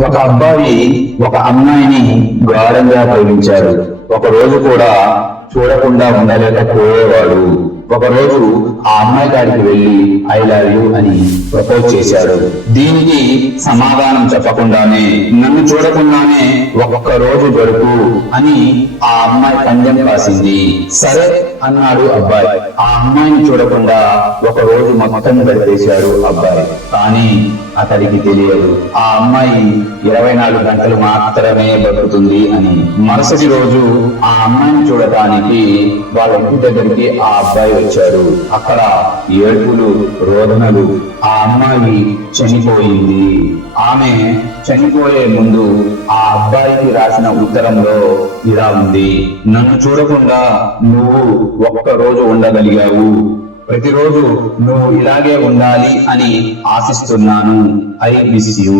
ఒక అబ్బాయి ఒక అమ్మాయిని గాఢంగా ప్రేమించాడు. ఒక రోజు కూడా చూడకుండా ఉండలేకపోయేవాడు. ఒకరోజు ఆ అమ్మాయి కాడికి వెళ్లి ఐ లవ్ యూ అని ప్రపోజ్ చేశాడు. దీనికి సమాధానం చెప్పకుండానే, నన్ను చూడకుండానే ఒక్క రోజు గడుపు అని ఆ అమ్మాయి పందెం కాసింది. సరే అన్నాడు అబ్బాయి. ఆ అమ్మాయిని చూడకుండా ఒక రోజు మొత్తం గడిపేశాడు అబ్బాయి. కానీ అతడికి తెలియదు ఆ అమ్మాయి 24 గంటలు మాత్రమే బతుకుతుంది అని. మరుసటి రోజు ఆ అమ్మాయిని చూడటానికి వాళ్ళ ఇంటి దగ్గరికి ఆ అబ్బాయి వచ్చాడు. అక్కడ ఏడుపులు, రోదనలు. ఆ అమ్మాయి చనిపోయింది. ఆమె చనిపోయే ముందు ఆ అబ్బాయికి రాసిన ఉత్తరంలో ఇలా ఉంది: నన్ను చూడకుండా నువ్వు ఒక్క రోజు ఉండగలిగావు. ప్రతిరోజు నువ్వు ఇలాగే ఉండాలి అని ఆశిస్తున్నాను. I miss you.